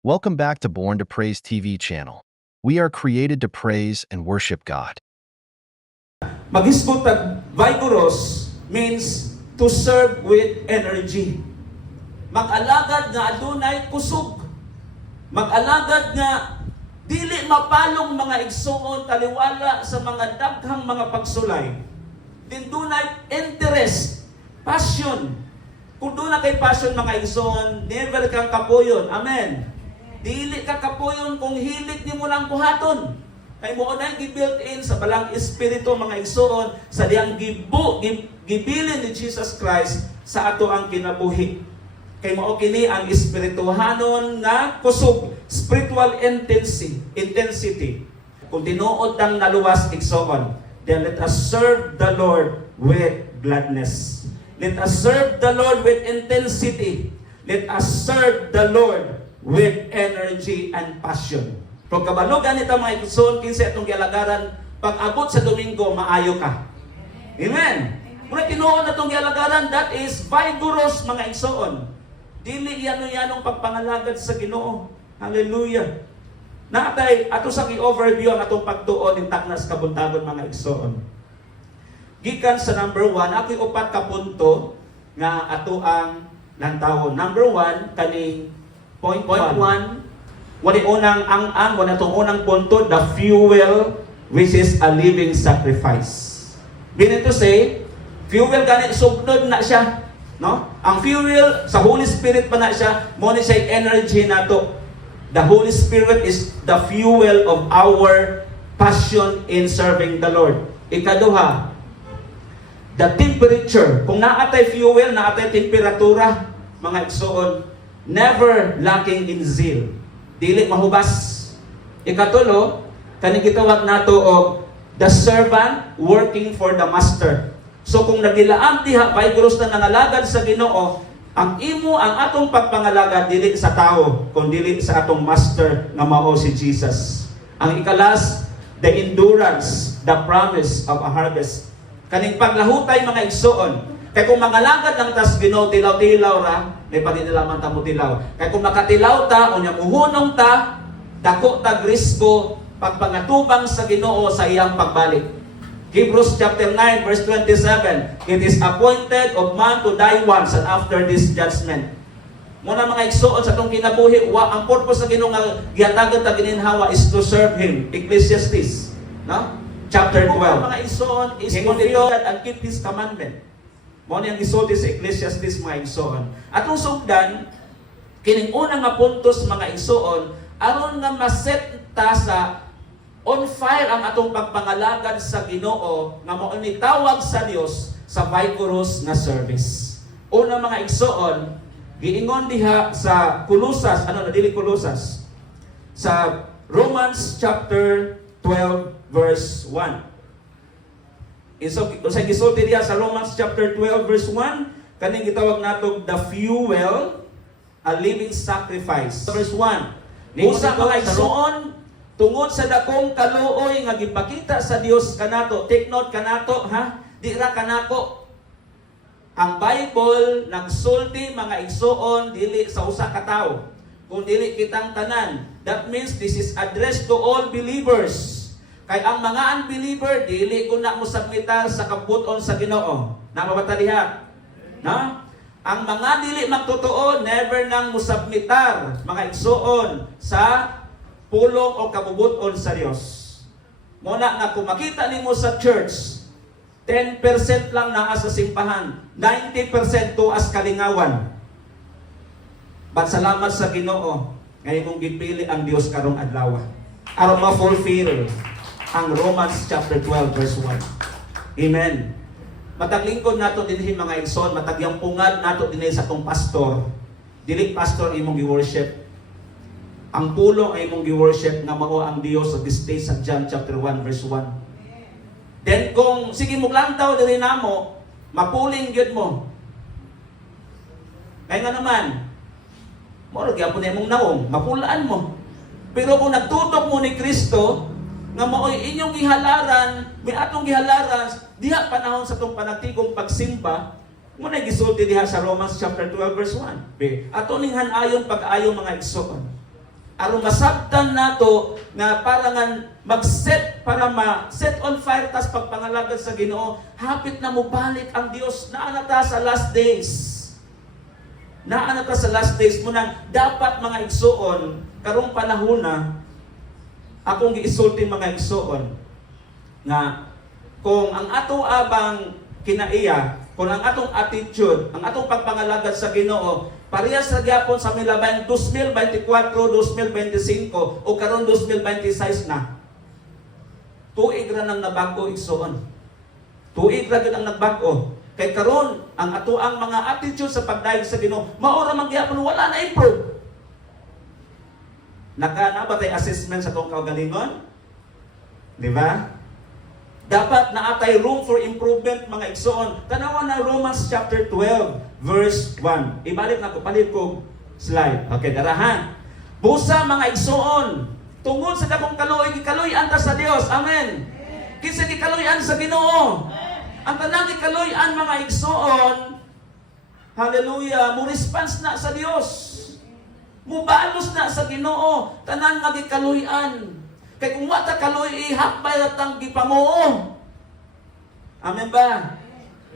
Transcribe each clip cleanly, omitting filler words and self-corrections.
Welcome back to Born to Praise TV channel. We are created to praise and worship God. Maghisgot tag vigorous means to serve with energy. Mag-alagad nga adunay kusog. Mag-alagad nga dili mapalong mga igsuon taliwala sa mga daghang mga pagsulay. Din dunay interest, passion. Kung doon na kay passion mga igsuon, never kang kapuyon. Amen. Dili ka kapuyon kung hilig ni mo lang buhaton. Kay mo na gi-built in sa balang espiritu mga igsuon sa diyang gibilin ni Jesus Christ sa ato ang kinabuhi. Kay mao kini ang espirituhanon nga kusog, spiritual intensity. Kung tinuod tang naluwas igsuon, then let us serve the Lord with gladness. Let us serve the Lord with intensity. Let us serve the Lord with energy and passion. Kung kabalo ganito mga igsoon, kinsa itong gialagaran, pag abot sa Domingo, maayo ka. Amen. Kung tinuod na itong gialagaran, that is vigorous mga igsoon. Dili yanong pagpangalagad sa Ginoo. Hallelujah. Natay ato sa gi-overview ang atong pagtuon ng taknas kabuntagon mga igsoon. Gikan sa number 1, ako'y upat ka punto nga ato ang lantawon. Number 1, kaning point 1, wali unang wala itong unang punto, the fuel which is a living sacrifice. Meaning to say, fuel ganit sugnod na siya. No? Ang fuel sa Holy Spirit pa na siya, mo ni siya energy na to. The Holy Spirit is the fuel of our passion in serving the Lord. Ikaduha, the temperature. Kung naatay fuel, naatay temperatura, mga igsoon, never lacking in zeal. Dili mahubas. Ikatulo, kaning gitawag nato og the servant working for the master. So kung nagilaam diha vigorous na nangalagad sa Ginoo, ang atong pagpangalagad dili sa tao, kundi dili sa atong master nga mao si Jesus. Ang ikalas, the endurance, the promise of a harvest. Kaning paglahutay mga igsoon. Kaya kung mangalagad lang tas Ginoo tilaw-tilaw ra, may paninilaman ta mo tilaw. Kaya kung makatilaw ta, unya muhunong ta, dako ta risgo pagpangatubang sa Ginoo sa iyang pagbalik. Hebrews chapter 9 verse 27, it is appointed of man to die once and after this judgment. Muna mga igsoon sa itong kinabuhi, ang purpose sa Ginoo nga gihatagan ta gininhawa is to serve Him. Ecclesiastes, no? Chapter 12. Mga igsoon is fulfill and keep His commandment. Mo niyang gisulti sa Ecclesiastes mga igsoon. Atong sugdan, kining unang nga puntos mga igsoon, aron nga maset ta sa on fire ang atong pagpangalagad sa Ginoo nga mao ni tawag sa Dios sa vigorous na service. Una mga igsoon, giingon diha sa Colosas, dili Colosas, sa Romans chapter 12 verse 1. Sa gisulti diha sa Romans chapter 12 verse 1, kaning gitawag natog the fuel, a living sacrifice. Verse 1. Usa mga igsoon, tungod sa dakong kaluoy nga gipakita sa Dios kanato, take note kanato ha, di ra kanako. Ang Bible nagsulti mga igsoon dili sa usa ka tawo, kung dili kitang tanan. That means this is addressed to all believers. Kay ang mga unbeliever dili ko na mo submitar sa kabuton sa Ginoo. Namabata diha. No? Ang mga dili magtotoo never nang mo submitar mga igsoon sa pulong o kabubuton sa Dios. Muna nga kung makita nimo sa church, 10% lang naa sa simbahan, 90% tuas kalingawan. But salamat sa Ginoo, ngayon kong gipili ang Dios karong adlaw. Aron ma-fulfill ang Romans chapter 12 verse 1. Amen. Matag lingkod nato dinhi mga igsoon, matag yang pungad nato dinhi sa tong pastor. Dili pastor imong gi-worship. Ang pulong ay imong gi-worship nga mao ang Dios sa this day sa John chapter 1 verse 1. Then kung sige mo lantaw diri namo, mapuling gyud mo. Kaya nga naman, moro gyapon imong naong, mapulaan mo. Pero kung nagtutok mo ni Kristo, nga maoy inyong gihalaran, may atong gihalaran, diha panahon sa itong panagtigong pagsimba, muna gisulti diha sa Romans chapter 12 verse 1. Ato ning hanayon pag-ayo mga igsoon. aron masabtan nato nga parangan mag-set para ma-set on fire tas pagpangalagad sa Ginoo, hapit na mo balik ang Dios. Naa na ta sa last days. Naa na ta sa last days mo nang dapat mga igsoon karong panahon na akong giisulti mga igsoon nga kung ang ato abang kinaiya, kung ang atong attitude, ang atong pagpangalagad sa Ginoo, parehas sa gyapon sa milabayan 2024, 2025 o karon 2026 na. Tuig ra nang nabag-o igsoon. Tuig ra gyud ang nagbago. Kay karon ang ato ang mga attitude sa pagdaig sa Ginoo, mao ra man gyapon wala na improve. Nakana ba tay assessment sa tong kaugalingon? Di ba? Dapat naatay room for improvement mga igsoon. Tanawan na Romans chapter 12 verse 1. Ibalik na ko, palit ko slide. Okay, darahan. Busa mga igsoon, tungod sa dakong kaluoy, gikaloy-an ta sa Dios. Amen. Kinsa gikaloy-an sa Ginoo. Ang tanang gikaloy-an mga igsoon, hallelujah, mo response na sa Dios. Mubalos na sa Ginoo, tanan nga gikaloy-an. Kay kung wata kaloy, hakbay ratang gipamuo. Amen ba?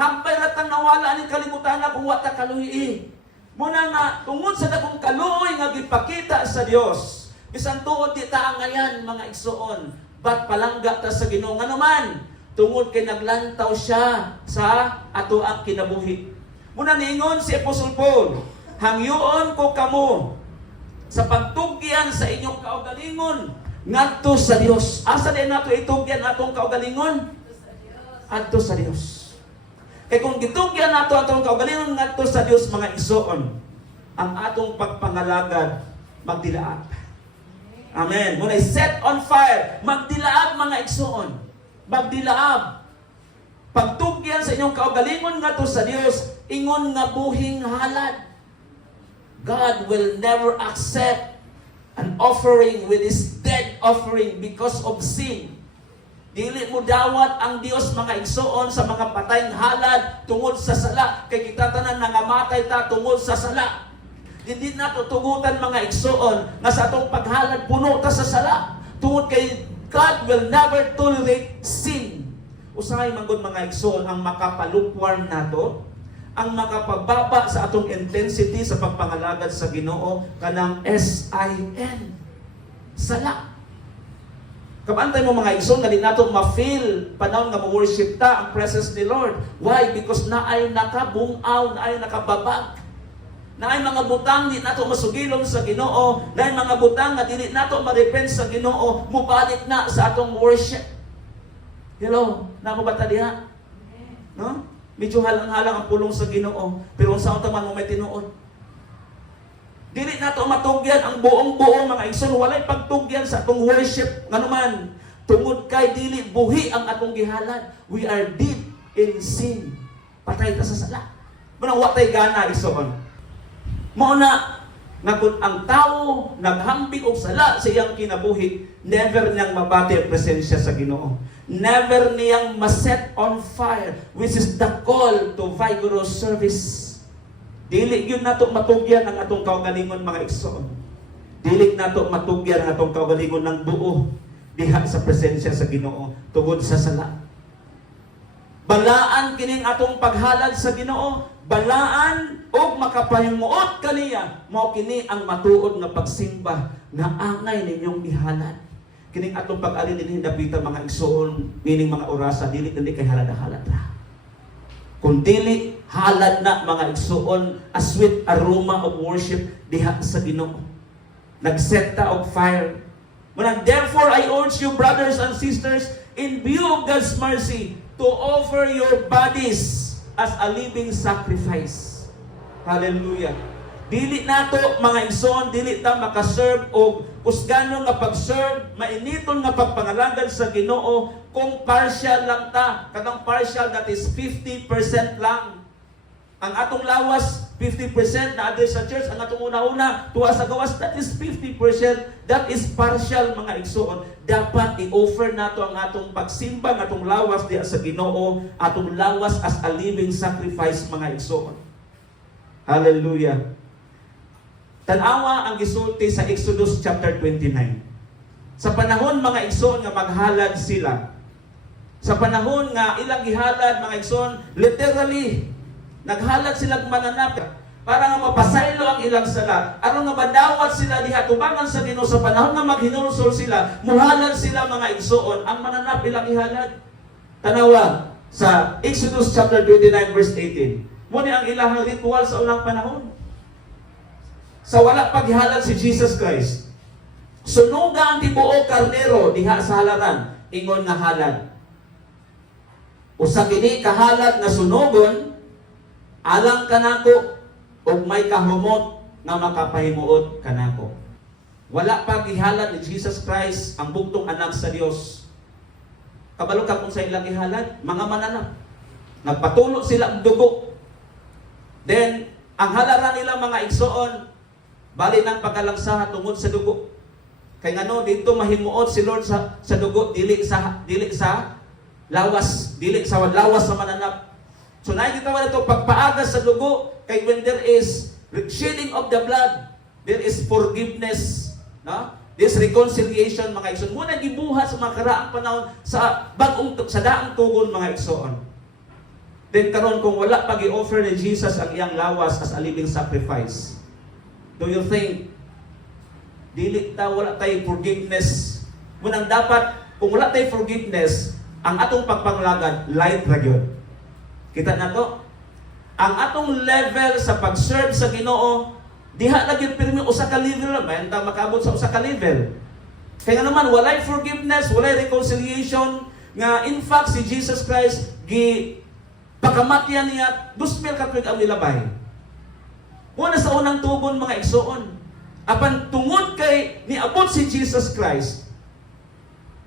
Hakbay ratang nawala ni kalimutan na kung wata kaloy. Muna nga, tungod sa dakong kaloy nga gipakita sa Dios, bisan tuod di ta ngayon mga igsoon, bat palangga ta sa Ginoo nga naman, tungod kay naglantaw siya sa ato ang kinabuhi. Muna niingon si Apostle Paul, hangyoon ko kamo sa pagtugyan sa inyong kaugalingon ngadto sa Dios. Asa din nato itugyan atong kaugalingon? Adto sa Dios. Kay kung gitugyan nato atong kaugalingon ngadto sa Dios mga igsoon, ang atong pagpangalagad magdilaab. Amen. Muna set on fire, magdilaab mga igsoon. Magdilaab. Pagtugyan sa inyong kaugalingon ngadto sa Dios, ingon nga buhing halad. God will never accept an offering with His dead offering because of sin. Dili mo dawat ang Dios mga igsoon sa mga patayng halad tungod sa sala. Kay kita tanan nangamatay ta tungod sa sala. Hindi nato tugutan mga igsoon nga sa atong paghalad puno ta sa sala. Tungod kay God will never tolerate sin. Usahay manggod mga igsoon ang makapalupwarm nato, ang makapababa sa atong intensity sa pagpangalagad sa Ginoo kanang SIN. Sala. Kabantay mo mga igsoon nga di nato ma-feel panahon nga mo-worship ta ang presence ni Lord. Why? Because naay nakabungaw, naay nakababag. Naay mga butang di nato masugilom sa Ginoo, naay mga butang nga dili nato ma-repent sa Ginoo, mubalik na sa atong worship. Hello, namo ba ta diha? No? Medyo halang-halang ang pulong sa Ginoo, pero unsa man mo may tinuod. Dili nato matugyan ang buong-buong mga igsoon, walay pagtugyan sa atong worship nganuman. Tungod kay dili buhi ang atong gihalad. We are deep in sin. Patay ta sa sala. Manang watay gana igsoon. Mao na nga kung ang tao naghambing og sala sa iyang kinabuhi, never niyang mabati ang presensya sa Ginoo. Never niyang ma-set on fire, which is the call to vigorous service. Dili yun nato matugyan ang atong kaugalingon mga igsoon. Dili nato matugyan ang atong kaugalingon ng buo diha sa presensya sa Ginoo tungod sa sala. Balaan kining atong paghalad sa Ginoo, balaan og makapahimuot kaniya, mao kini ang matuod nga pagsimba nga angay ninyong ihalad. Kining atong pag-ali dinhi dapita mga igsoon, meaning mga orasa, dili kay halad-halad ra. Kung dili halad na mga igsoon, a sweet aroma of worship diha sa Ginoo. Nagset ta og fire. Manang, therefore I urge you brothers and sisters, in view of God's mercy, to offer your bodies as a living sacrifice. Hallelujah. Dili nato mga igsoon, dili ta makaserve og kusgano nga pag-serve, mainiton nga pagpangalagad sa Ginoo kung partial lang ta. Kadang partial, that is 50% lang. Ang atong lawas 50% na adres sa church, ang atong una-una tuwa sa gawas, that is 50%. That is partial mga igsoon. Dapat i-offer nato ang atong pagsimba, ang atong lawas diha sa Ginoo, atong lawas as a living sacrifice mga igsoon. Hallelujah. Tanawa ang gisulti sa Exodus chapter 29. Sa panahon mga igsoon nga maghalad sila. Sa panahon nga ilang gihalad mga igsoon, literally naghalad sila mananap para nga mapasaylo ang ilang sala. Aron nga madawat sila diha tubangan sa Ginoo sa panahon nga maghinulsol sila, muhalad sila mga igsoon ang mananap ilang ihalad. Tanawa sa Exodus chapter 29 verse 18. Muna ang ilahang ritual sa unang panahon. Sa wala paghihalad si Jesus Christ, sunuga ang tibuok karnero diha sa halaran, ingon nga halad. Usa kini kahalad nga sunugon alang kanako ug may kahumot nga makapahimuot kanako. Wala paghihalad ni Jesus Christ ang bugtong anak sa Dios. Kabalo ka kung sa ilang ihalad, mga mananap. Nagpatulo sila ang dugo. Then, ang halaran nila mga igsoon, bali ng pagkalangsaha tungod sa dugo. Kay ngano dito mahimuot si Lord sa dugo, dili sa lawas sa mananap. So nakikita mo na ito, pagpaagas sa dugo, kay when there is shedding of the blood, there is forgiveness. No? This reconciliation, mga igsoon. Muna gibuhat sa mga karaang panahon sa daang tugon, mga igsoon. Then karon kung wala pag i-offer ni Jesus ang iyang lawas as a living sacrifice, do you think wala tayo forgiveness? Munang dapat, kung wala tayo forgiveness, ang atong pagpanglagad, light ra gyud. Kita na to? Ang atong level sa pag-serve sa Ginoo, diha na gyud pirmi usa ka level ra man ta makabot sa usa ka level. Kaya naman walay forgiveness, walay reconciliation nga in fact si Jesus Christ pagkamatyan niya 2,000 ka tuig ang nilabay. Una sa unang tugon mga igsoon, apan tungod kay niabot si Jesus Christ,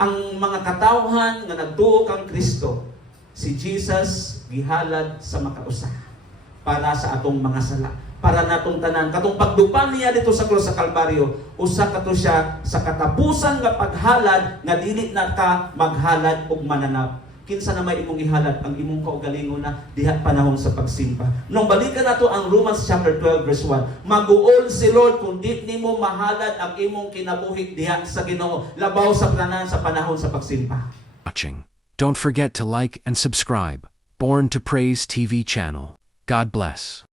ang mga katawhan nga nagtuo kang Kristo, si Jesus gihalad sa makausa para sa atong mga sala, para natong tanan. Katong pagdupan niya dito sa krus sa Kalbaryo, usa kato siya sa katapusan nga paghalad nga dili na ka maghalad og mananap. Kinsa na may imong ihalad ang imong kaugalingon na diha panahon sa pagsimba. Nung balikan nato ang Romans chapter 12 verse 1, maguol si Lord kung di nimo mahalad ang imong kinabuhi diha sa Ginoo, labaw sa planan sa panahon sa pagsimba. Watching. Don't forget to like and subscribe. Born to Praise TV channel. God bless.